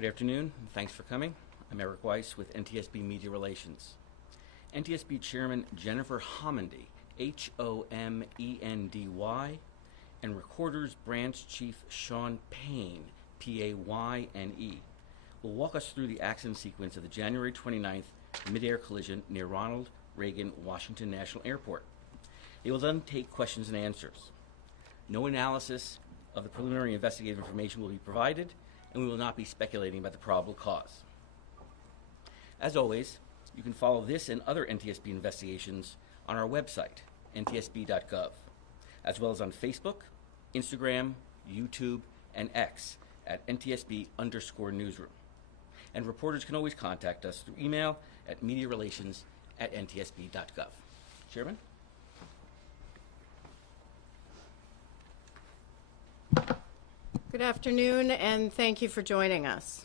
Good afternoon, and thanks for coming. I'm Eric Weiss with NTSB Media Relations. NTSB Chairman Jennifer Homendy, Homendy, and Recorders Branch Chief Sean Payne, Payne, will walk us through the accident sequence of the January 29th mid-air collision near Ronald Reagan Washington National Airport. They will then take questions and answers. No analysis of the preliminary investigative information will be provided, and we will not be speculating about the probable cause. As always, you can follow this and other NTSB investigations on our website, ntsb.gov, as well as on Facebook, Instagram, YouTube, and X at NTSB_newsroom. And reporters can always contact us through email at mediarelations@ntsb.gov. Chairman? Good afternoon, and thank you for joining us.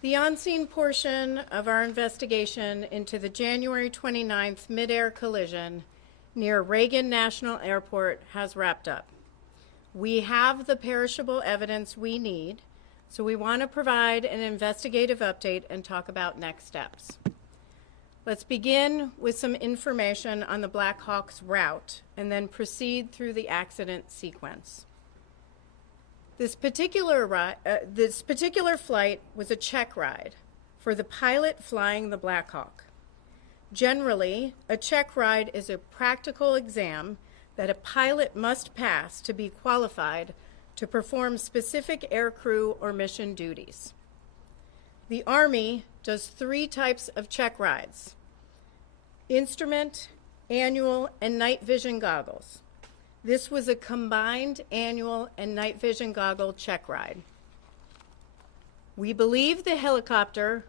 The on-scene portion of our investigation into the January 29th mid-air collision near Reagan National Airport has wrapped up. We have the perishable evidence we need, so we want to provide an investigative update and talk about next steps. Let's begin with some information on the Black Hawk's route and then proceed through the accident sequence. This particular flight was a check ride for the pilot flying the Black Hawk. Generally, a check ride is a practical exam that a pilot must pass to be qualified to perform specific aircrew or mission duties. The Army does 3 types of check rides: instrument, annual, and night vision goggles. This was a combined annual and night vision goggle check ride. We believe the helicopter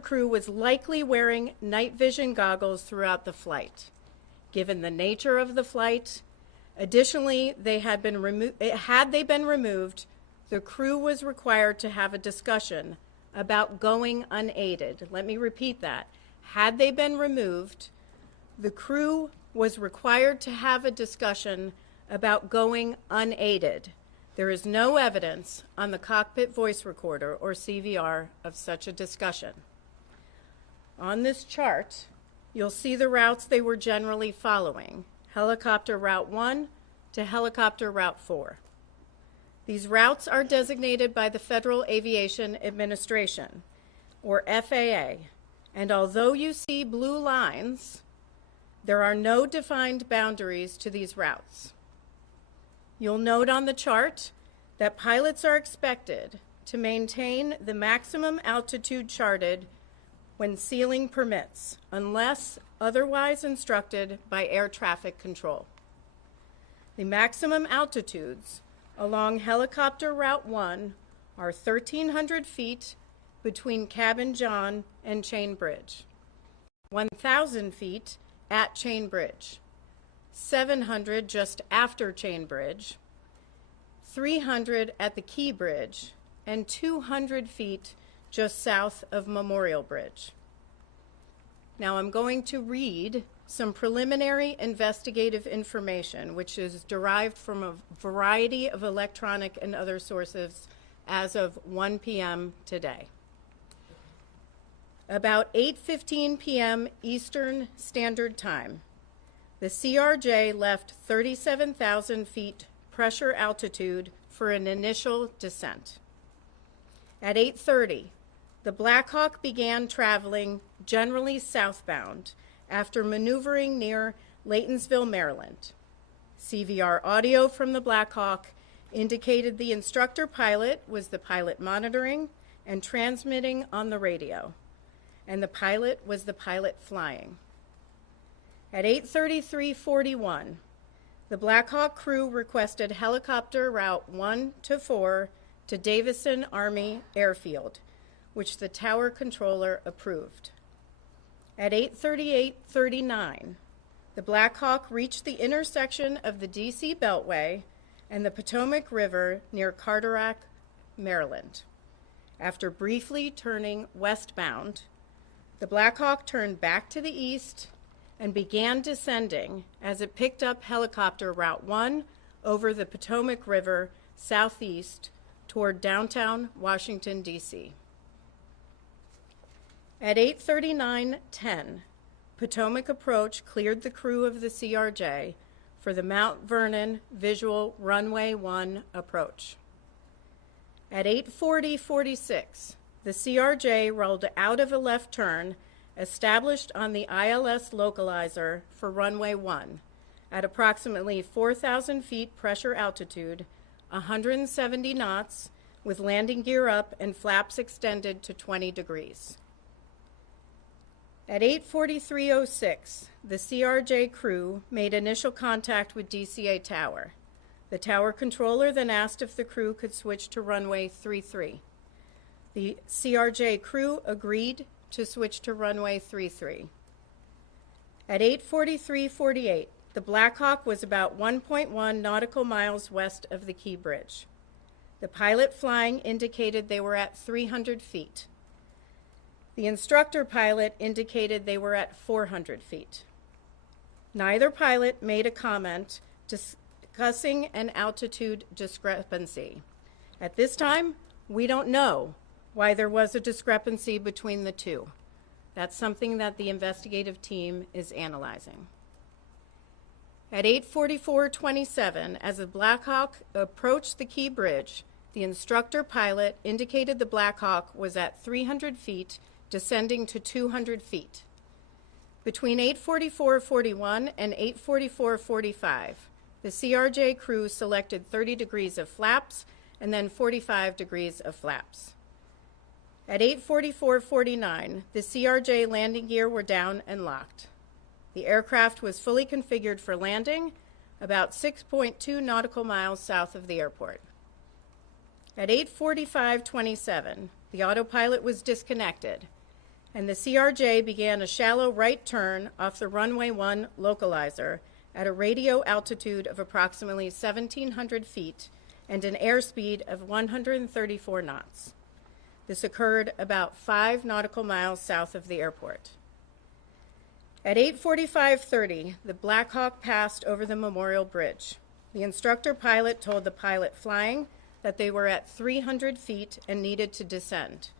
crew was likely wearing night vision goggles throughout the flight. Given the nature of the flight, additionally, had they been removed, the crew was required to have a discussion about going unaided. Let me repeat that. Had they been removed, the crew was required to have a discussion about going unaided. There is no evidence on the cockpit voice recorder, or CVR, of such a discussion. On this chart, you'll see the routes they were generally following: Helicopter Route 1 to Helicopter Route 4. These routes are designated by the Federal Aviation Administration, or FAA, and although you see blue lines, there are no defined boundaries to these routes. You'll note on the chart that pilots are expected to maintain the maximum altitude charted when ceiling permits, unless otherwise instructed by air traffic control. The maximum altitudes along Helicopter Route 1 are 1,300 feet between Cabin John and Chain Bridge, 1,000 feet at Chain Bridge, 700 just after Chain Bridge, 300 at the Key Bridge, and 200 feet just south of Memorial Bridge. Now I'm going to read some preliminary investigative information, which is derived from a variety of electronic and other sources as of 1 p.m. today. About 8:15 p.m. Eastern Standard Time, the CRJ left 37,000 feet pressure altitude for an initial descent. At 8:30, the Black Hawk began traveling generally southbound after maneuvering near Laytonsville, Maryland. CVR audio from the Black Hawk indicated the instructor pilot was the pilot monitoring and transmitting on the radio, and the pilot was the pilot flying. At 8:33:41, the Black Hawk crew requested Helicopter Route 1 to 4 to Davison Army Airfield, which the tower controller approved. At 8:38:39, the Black Hawk reached the intersection of the DC Beltway and the Potomac River near Carteret, Maryland. After briefly turning westbound, the Black Hawk turned back to the east and began descending as it picked up Helicopter Route 1 over the Potomac River southeast toward downtown Washington, D.C. At 8:39:10, Potomac approach cleared the crew of the CRJ for the Mount Vernon Visual Runway 1 approach. At 8:40:46, the CRJ rolled out of a left turn established on the ILS localizer for runway 1 at approximately 4,000 feet pressure altitude, 170 knots, with landing gear up and flaps extended to 20 degrees. At 8:43:06, the CRJ crew made initial contact with DCA Tower. The tower controller then asked if the crew could switch to runway 33. The CRJ crew agreed to switch to runway 33. At 8:43:48, the Black Hawk was about 1.1 nautical miles west of the Key Bridge. The pilot flying indicated they were at 300 feet. The instructor pilot indicated they were at 400 feet. Neither pilot made a comment discussing an altitude discrepancy. At this time, we don't know why there was a discrepancy between the two. That's something that the investigative team is analyzing. At 8:44:27, as the Black Hawk approached the Key Bridge, the instructor pilot indicated the Black Hawk was at 300 feet, descending to 200 feet. Between 8:44:41 and 8:44:45, the CRJ crew selected 30 degrees of flaps and then 45 degrees of flaps. At 8:44:49, the CRJ landing gear were down and locked. The aircraft was fully configured for landing about 6.2 nautical miles south of the airport. At 8:45:27, the autopilot was disconnected, and the CRJ began a shallow right turn off the runway 1 localizer at a radio altitude of approximately 1,700 feet and an airspeed of 134 knots. This occurred about 5 nautical miles south of the airport. At 8:45:30, the Black Hawk passed over the Memorial Bridge. The instructor pilot told the pilot flying that they were at 300 feet and needed to descend.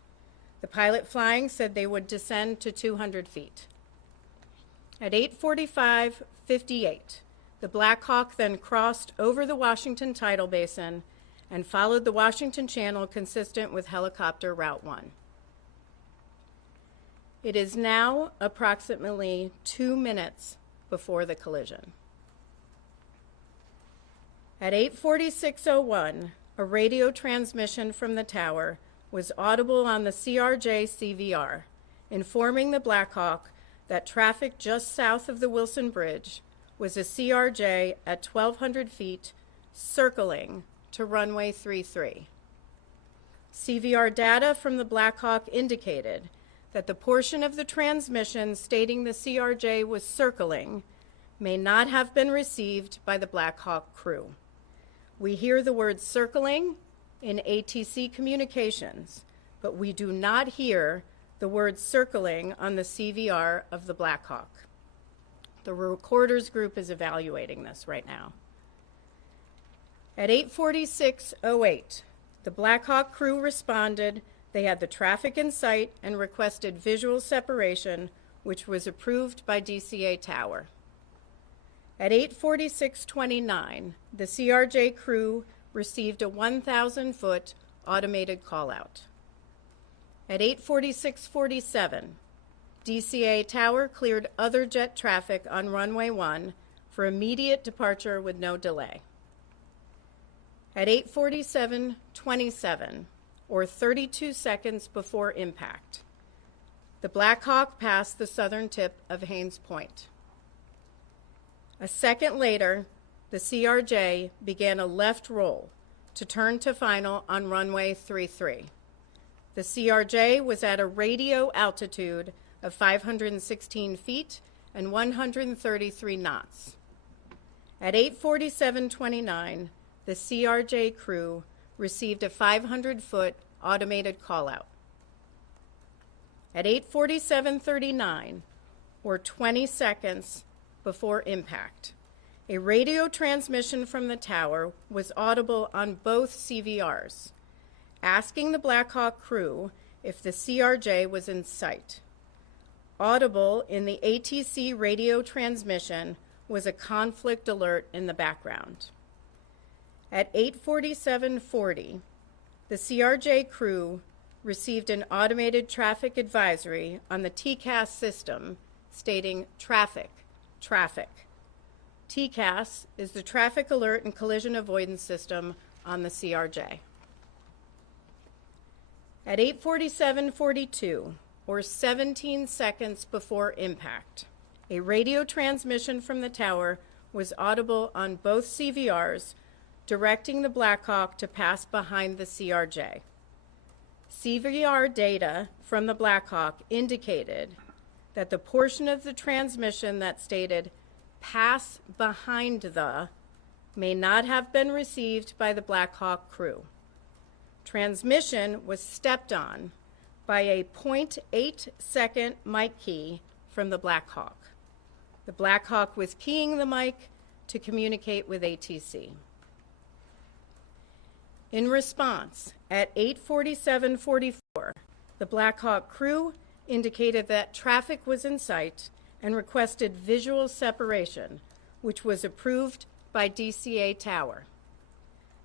The pilot flying said they would descend to 200 feet. At 8:45:58, the Black Hawk then crossed over the Washington Tidal Basin and followed the Washington Channel consistent with helicopter Route 1. It is now approximately 2 minutes before the collision. At 8:46:01, a radio transmission from the tower was audible on the CRJ CVR, informing the Black Hawk that traffic just south of the Wilson Bridge was a CRJ at 1,200 feet circling to runway 33. CVR data from the Black Hawk indicated that the portion of the transmission stating the CRJ was circling may not have been received by the Black Hawk crew. We hear the word circling in ATC communications, but we do not hear the word circling on the CVR of the Black Hawk. The recorders group is evaluating this right now. At 8:46:08, the Black Hawk crew responded. They had the traffic in sight and requested visual separation, which was approved by DCA Tower. At 8:46:29, the CRJ crew received a 1,000-foot automated call-out. At 8:46:47, DCA Tower cleared other jet traffic on runway 1 for immediate departure with no delay. At 8:47:27, or 32 seconds before impact, the Black Hawk passed the southern tip of Haines Point. A second later, the CRJ began a left roll to turn to final on runway 33. The CRJ was at a radio altitude of 516 feet and 133 knots. At 8:47:29, the CRJ crew received a 500-foot automated call-out. At 8:47:39, or 20 seconds before impact, a radio transmission from the tower was audible on both CVRs. asking the Black Hawk crew if the CRJ was in sight. Audible in the ATC radio transmission was a conflict alert in the background. At 8:47:40, the CRJ crew received an automated traffic advisory on the TCAS system stating traffic, traffic. TCAS is the Traffic Alert and Collision Avoidance System on the CRJ. At 8:47:42, or 17 seconds before impact, a radio transmission from the tower was audible on both CVRs, directing the Black Hawk to pass behind the CRJ. CVR data from the Black Hawk indicated that the portion of the transmission that stated pass behind the may not have been received by the Black Hawk crew. Transmission was stepped on by a 0.8 second mic key from the Black Hawk. The Black Hawk was keying the mic to communicate with ATC. In response, at 8:47:44, the Black Hawk crew indicated that traffic was in sight and requested visual separation, which was approved by DCA Tower.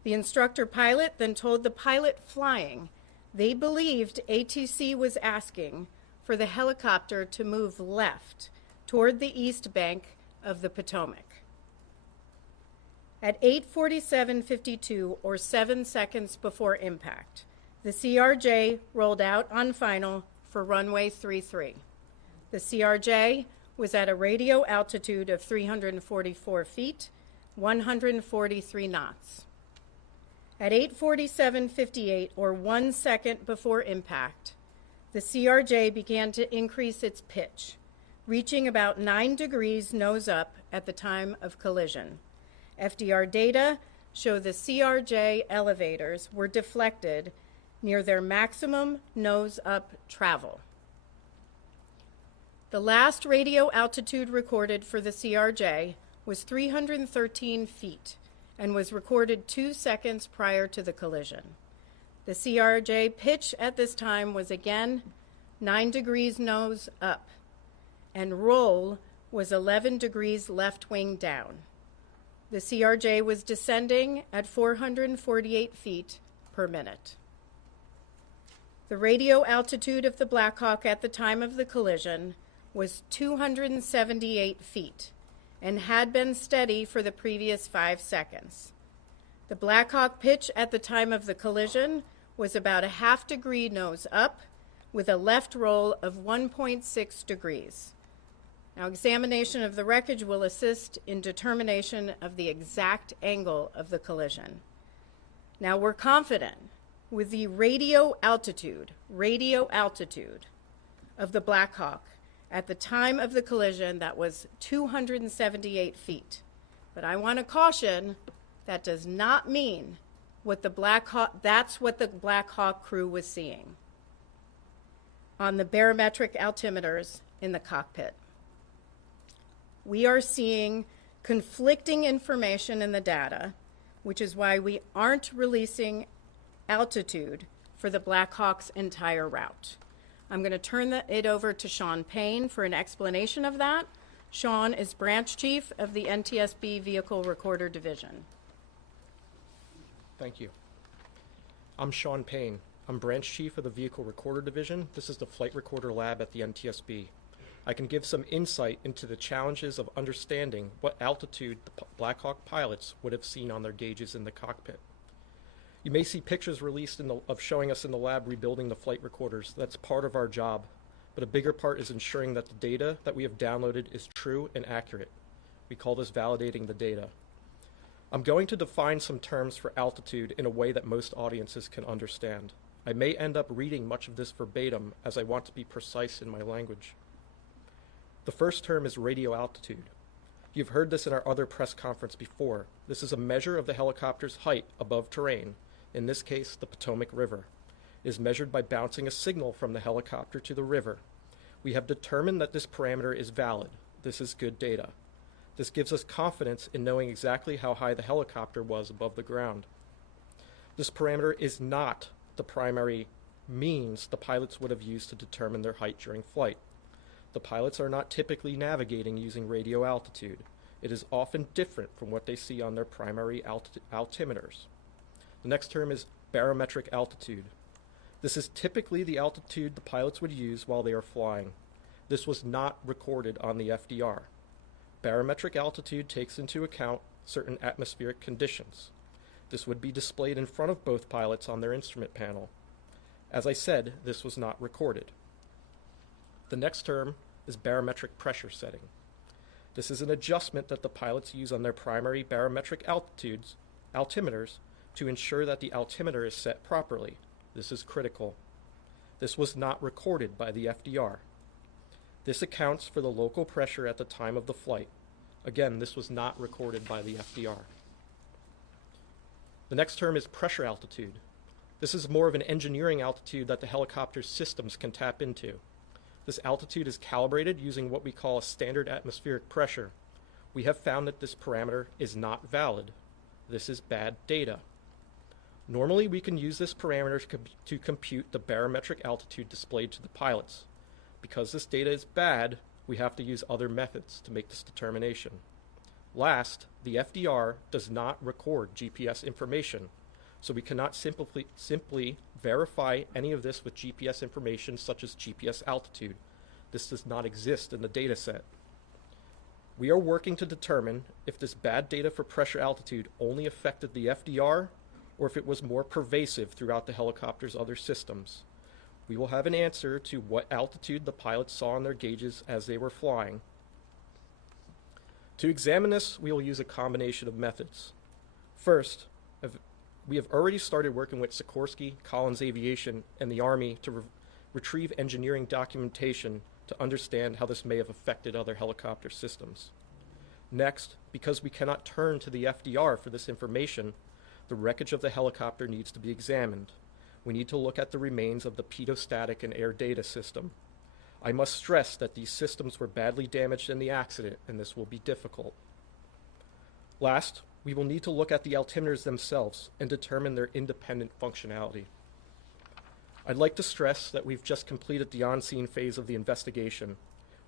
The instructor pilot then told the pilot flying they believed ATC was asking for the helicopter to move left toward the east bank of the Potomac. At 8:47:52, or 7 seconds before impact, the CRJ rolled out on final for runway 33. The CRJ was at a radio altitude of 344 feet, 143 knots. At 8:47:58, or 1 second before impact, the CRJ began to increase its pitch, reaching about 9 degrees nose up at the time of collision. FDR data show the CRJ elevators were deflected near their maximum nose-up travel. The last radio altitude recorded for the CRJ was 313 feet and was recorded 2 seconds prior to the collision. The CRJ pitch at this time was again 9 degrees nose up, and roll was 11 degrees left wing down. The CRJ was descending at 448 feet per minute. The radio altitude of the Black Hawk at the time of the collision was 278 feet and had been steady for the previous 5 seconds. The Black Hawk pitch at the time of the collision was about a half degree nose up with a left roll of 1.6 degrees. Now, examination of the wreckage will assist in determination of the exact angle of the collision. Now, we're confident with the radio altitude of the Black Hawk at the time of the collision that was 278 feet. But I want to caution, that does not mean that's what the Black Hawk crew was seeing on the barometric altimeters in the cockpit. We are seeing conflicting information in the data, which is why we aren't releasing altitude for the Black Hawk's entire route. I'm going to turn it over to Sean Payne for an explanation of that. Sean is branch chief of the NTSB Vehicle Recorder Division. Thank you. I'm Sean Payne. I'm branch chief of the Vehicle Recorder Division. This is the flight recorder lab at the NTSB. I can give some insight into the challenges of understanding what altitude the Black Hawk pilots would have seen on their gauges in the cockpit. You may see pictures released of showing us in the lab rebuilding the flight recorders. That's part of our job, but a bigger part is ensuring that the data that we have downloaded is true and accurate. We call this validating the data. I'm going to define some terms for altitude in a way that most audiences can understand. I may end up reading much of this verbatim as I want to be precise in my language. The first term is radio altitude. You've heard this in our other press conference before. This is a measure of the helicopter's height above terrain, in this case, the Potomac River. It is measured by bouncing a signal from the helicopter to the river. We have determined that this parameter is valid. This is good data. This gives us confidence in knowing exactly how high the helicopter was above the ground. This parameter is not the primary means the pilots would have used to determine their height during flight. The pilots are not typically navigating using radio altitude. It is often different from what they see on their primary altimeters. The next term is barometric altitude. This is typically the altitude the pilots would use while they are flying. This was not recorded on the FDR. Barometric altitude takes into account certain atmospheric conditions. This would be displayed in front of both pilots on their instrument panel. As I said, this was not recorded. The next term is barometric pressure setting. This is an adjustment that the pilots use on their primary barometric altimeters to ensure that the altimeter is set properly. This is critical. This was not recorded by the FDR. This accounts for the local pressure at the time of the flight. Again, this was not recorded by the FDR. The next term is pressure altitude. This is more of an engineering altitude that the helicopter's systems can tap into. This altitude is calibrated using what we call a standard atmospheric pressure. We have found that this parameter is not valid. This is bad data. Normally, we can use this parameter to compute the barometric altitude displayed to the pilots. Because this data is bad, we have to use other methods to make this determination. Last, the FDR does not record GPS information, so we cannot simply verify any of this with GPS information such as GPS altitude. This does not exist in the data set. We are working to determine if this bad data for pressure altitude only affected the FDR or if it was more pervasive throughout the helicopter's other systems. We will have an answer to what altitude the pilots saw on their gauges as they were flying. To examine this, we will use a combination of methods. First, we have already started working with Sikorsky, Collins Aviation, and the Army to retrieve engineering documentation to understand how this may have affected other helicopter systems. Next, because we cannot turn to the FDR for this information, the wreckage of the helicopter needs to be examined. We need to look at the remains of the pedostatic and air data system. I must stress that these systems were badly damaged in the accident, and this will be difficult. Last, we will need to look at the altimeters themselves and determine their independent functionality. I'd like to stress that we've just completed the on-scene phase of the investigation.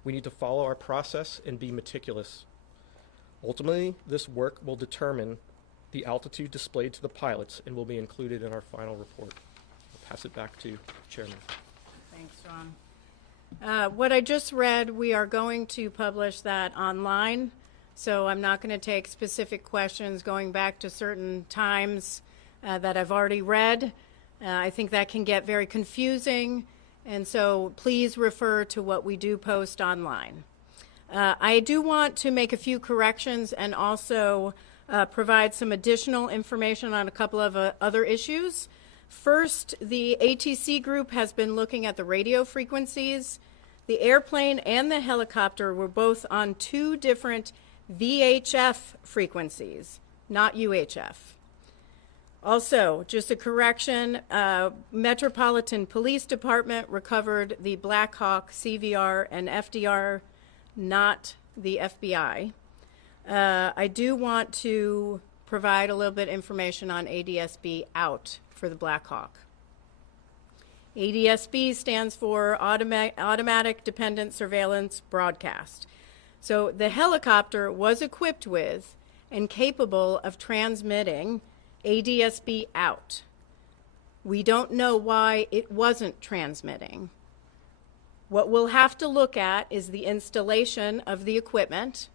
We need to follow our process and be meticulous. Ultimately, this work will determine the altitude displayed to the pilots and will be included in our final report. I'll pass it back to the Chairman. Thanks, John. What I just read, we are going to publish that online, so I'm not going to take specific questions going back to certain times that I've already read. I think that can get very confusing, and so please refer to what we do post online. I do want to make a few corrections and also provide some additional information on a couple of other issues. First, the ATC group has been looking at the radio frequencies. The airplane and the helicopter were both on two different VHF frequencies, not UHF. Also, just a correction, Metropolitan Police Department recovered the Black Hawk CVR and FDR, not the FBI. I do want to provide a little bit of information on ADSB out for the Black Hawk. ADSB stands for Automatic Dependent Surveillance Broadcast. So the helicopter was equipped with and capable of transmitting ADSB out. We don't know why it wasn't transmitting. What we'll have to look at is the installation of the equipment.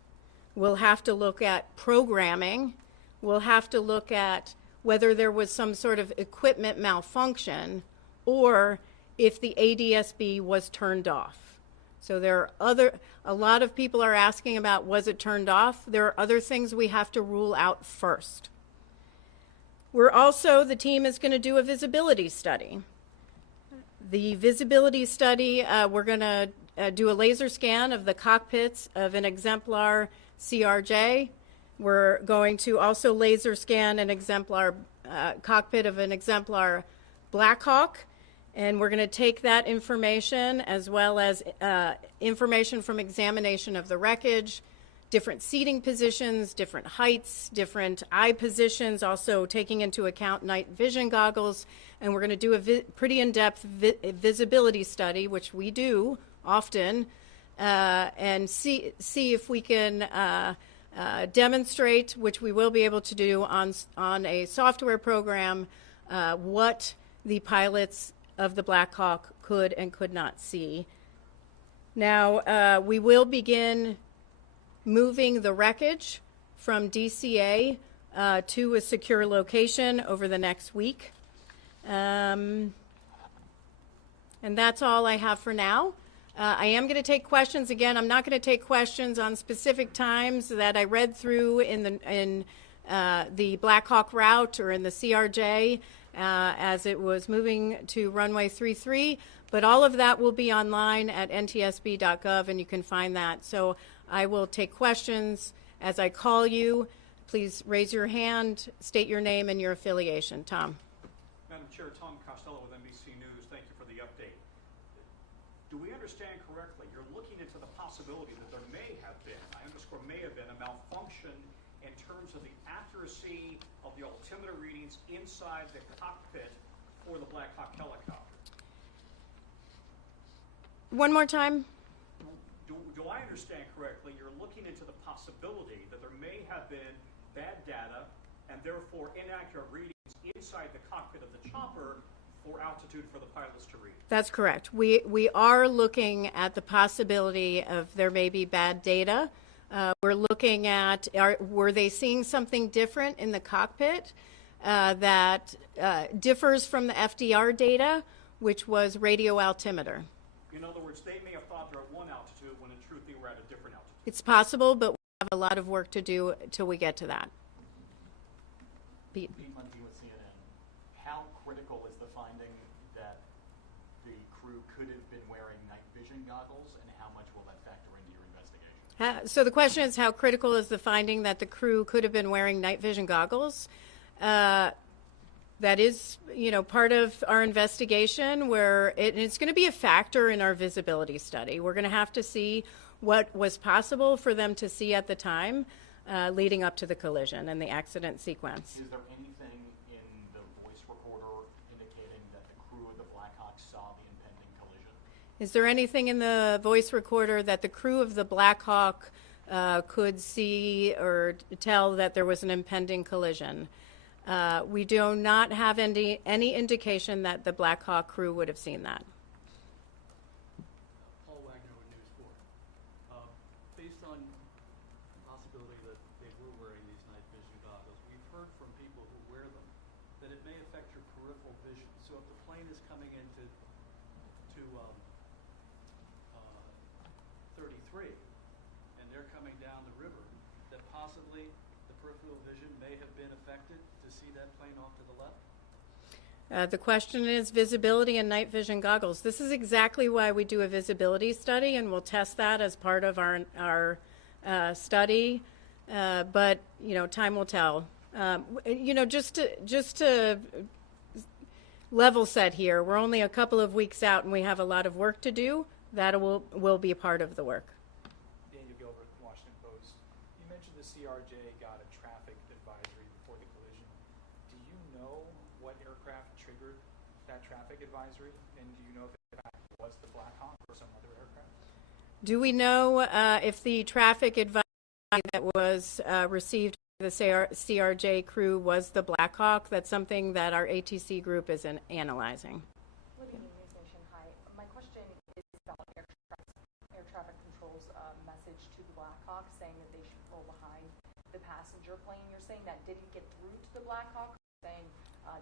We'll have to look at programming. We'll have to look at whether there was some sort of equipment malfunction or if the ADSB was turned off. So there are a lot of people are asking about, was it turned off? There are other things we have to rule out first. The team is going to do a visibility study. The visibility study, we're going to do a laser scan of the cockpits of an exemplar CRJ. We're going to also laser scan an exemplar cockpit of an exemplar Black Hawk. And we're going to take that information as well as information from examination of the wreckage different seating positions, different heights, different eye positions, also taking into account night vision goggles. And we're going to do a pretty in-depth visibility study, which we do often, and see if we can demonstrate, which we will be able to do on a software program, what the pilots of the Black Hawk could and could not see. Now, we will begin moving the wreckage from DCA to a secure location over the next week. And that's all I have for now. I am going to take questions. Again, I'm not going to take questions on specific times that I read through in the Black Hawk route or in the CRJ as it was moving to runway 33. But all of that will be online at ntsb.gov, and you can find that. So I will take questions as I call you. Please raise your hand, state your name and your affiliation. Tom. Madam Chair, Tom Costello with NBC News. Thank you for the update. Do we understand correctly, you're looking into the possibility that there may have been, I underscore may have been, a malfunction in terms of the accuracy of the altimeter readings inside the cockpit for the Black Hawk helicopter? One more time. Do I understand correctly, you're looking into the possibility that there may have been bad data and therefore inaccurate readings inside the cockpit of the chopper for altitude for the pilots to read? That's correct. We are looking at the possibility of there may be bad data. We're looking at, were they seeing something different in the cockpit that differs from the FDR data, which was radio altimeter? In other words, they may have thought they're at one altitude when in truth they were at a different altitude. It's possible, but we have a lot of work to do till we get to that. Pete Mundy with CNN. How critical is the finding that the crew could have been wearing night vision goggles, and how much will that factor into your investigation? So the question is, how critical is the finding that the crew could have been wearing night vision goggles? That is, part of our investigation, where it's going to be a factor in our visibility study. We're going to have to see what was possible for them to see at the time leading up to the collision and the accident sequence. Is there anything in the voice recorder indicating that the crew of the Black Hawk saw the impending collision? Is there anything in the voice recorder that the crew of the Black Hawk could see or tell that there was an impending collision? We do not have any indication that the Black Hawk crew would have seen that. Paul Wagner with News 4. Based on the possibility that they were wearing these night vision goggles, we've heard from people who wear them that it may affect your peripheral vision. So if the plane is coming into 33 and they're coming down the river, that possibly the peripheral vision may have been affected to see that plane off to the left? The question is visibility and night vision goggles. This is exactly why we do a visibility study, and we'll test that as part of our study. But time will tell. Just to level set here, we're only a couple of weeks out, and we have a lot of work to do. That will be a part of the work. Daniel Gilbert, Washington Post. You mentioned the CRJ got a traffic advisory before the collision. Do you know what aircraft triggered that traffic advisory? And do you know if it was the Black Hawk or some other aircraft? Do we know if the traffic advisory that was received by the CRJ crew was the Black Hawk? That's something that our ATC group is analyzing. Message to the Black Hawk saying that they should pull behind the passenger plane. You're saying that didn't get through to the Black Hawk, saying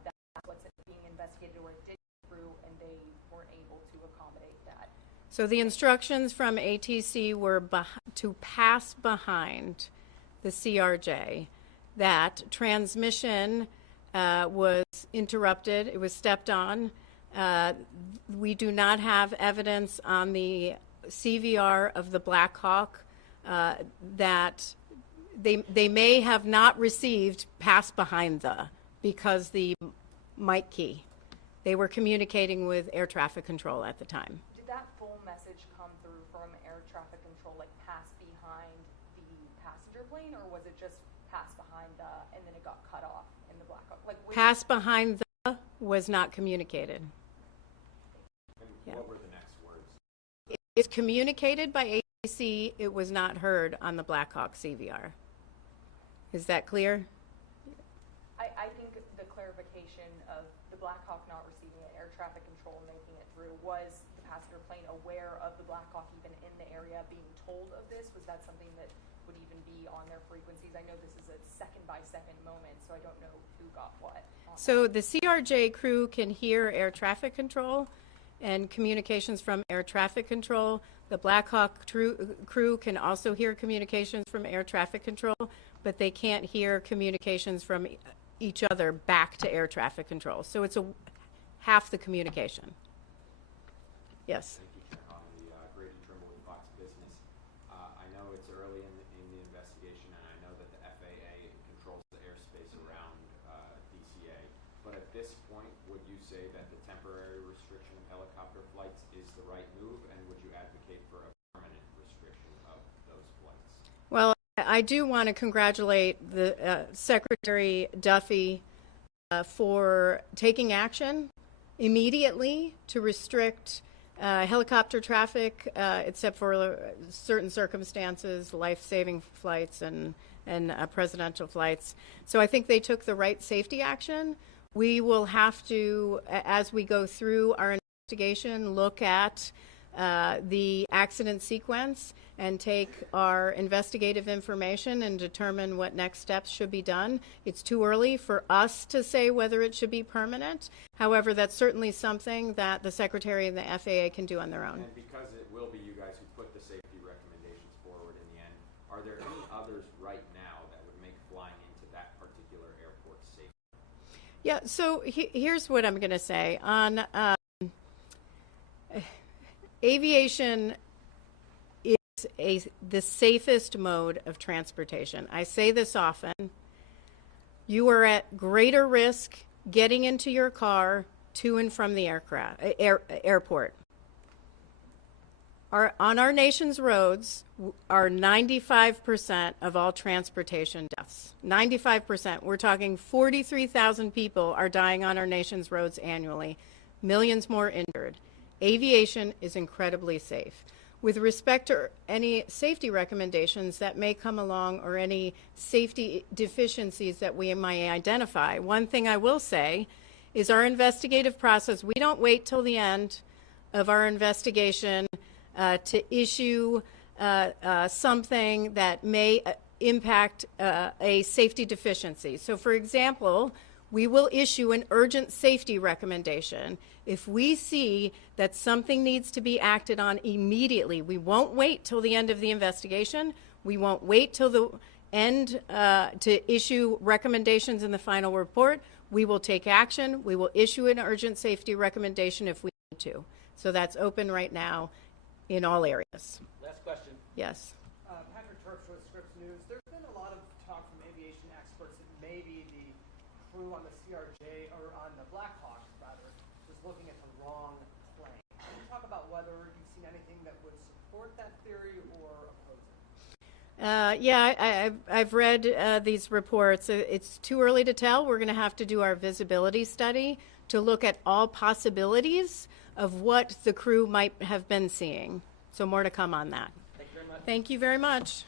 that's what's being investigated, or it did get through and they weren't able to accommodate that. So the instructions from ATC were to pass behind the CRJ. That transmission was interrupted. It was stepped on. We do not have evidence on the CVR of the Black Hawk that they may have not received pass behind because the mic key. They were communicating with air traffic control at the time. Did that full message come through from air traffic control, like pass behind the passenger plane, or was it just passed behind the, and then it got cut off in the Black Hawk? Like, Pass behind the was not communicated. And Yeah. what were the next words? It's communicated by ATC. It was not heard on the Black Hawk CVR. Is that clear? I think the clarification of the Black Hawk not receiving an air traffic control and making it through, was the passenger plane aware of the Black Hawk even in the area being told of this? Was that something that would even be on their frequencies? I know this is a second-by-second moment, so I don't know who got what. So the CRJ crew can hear air traffic control and communications from air traffic control. The Black Hawk crew can also hear communications from air traffic control, but they can't hear communications from each other back to air traffic control. So it's half the communication. Yes. Thank you, Chair Hahn. Grady Trimble with Fox Business. I know it's early in the investigation, and I know that the FAA controls the airspace around DCA. But at this point, would you say that the temporary restriction of helicopter flights is the right move, and would you advocate for a permanent restriction of those flights? Well, I do want to congratulate the Secretary Duffy for taking action immediately to restrict helicopter traffic, except for certain circumstances, life-saving flights and presidential flights. So I think they took the right safety action. We will have to, as we go through our investigation, look at the accident sequence and take our investigative information and determine what next steps should be done. It's too early for us to say whether it should be permanent. However, that's certainly something that the Secretary and the FAA can do on their own. And because it will be you guys who put the safety recommendations forward in the end, are there any others right now that would make flying into that particular airport safe? Yeah, so here's what I'm going to say. On aviation is the safest mode of transportation. I say this often. You are at greater risk getting into your car to and from the airport. On our nation's roads are 95% of all transportation deaths. 95%. We're talking 43,000 people are dying on our nation's roads annually, millions more injured. Aviation is incredibly safe. With respect to any safety recommendations that may come along or any safety deficiencies that we might identify, one thing I will say is our investigative process, we don't wait till the end of our investigation to issue something that may impact a safety deficiency. So, for example, we will issue an urgent safety recommendation if we see that something needs to be acted on immediately. We won't wait till the end of the investigation. We won't wait till the end to issue recommendations in the final report. We will take action. We will issue an urgent safety recommendation if we need to. So that's open right now in all areas. Last question. Yes. Patrick Turks with Scripps News. There's been a lot of talk from aviation experts that maybe the crew on the CRJ, or on the Black Hawk, rather, was looking at the wrong plane. Can you talk about whether you've seen anything that would support that theory or oppose it? Yeah, I've read these reports. It's too early to tell. We're going to have to do our visibility study to look at all possibilities of what the crew might have been seeing. So more to come on that. Thank you very much. Thank you very much.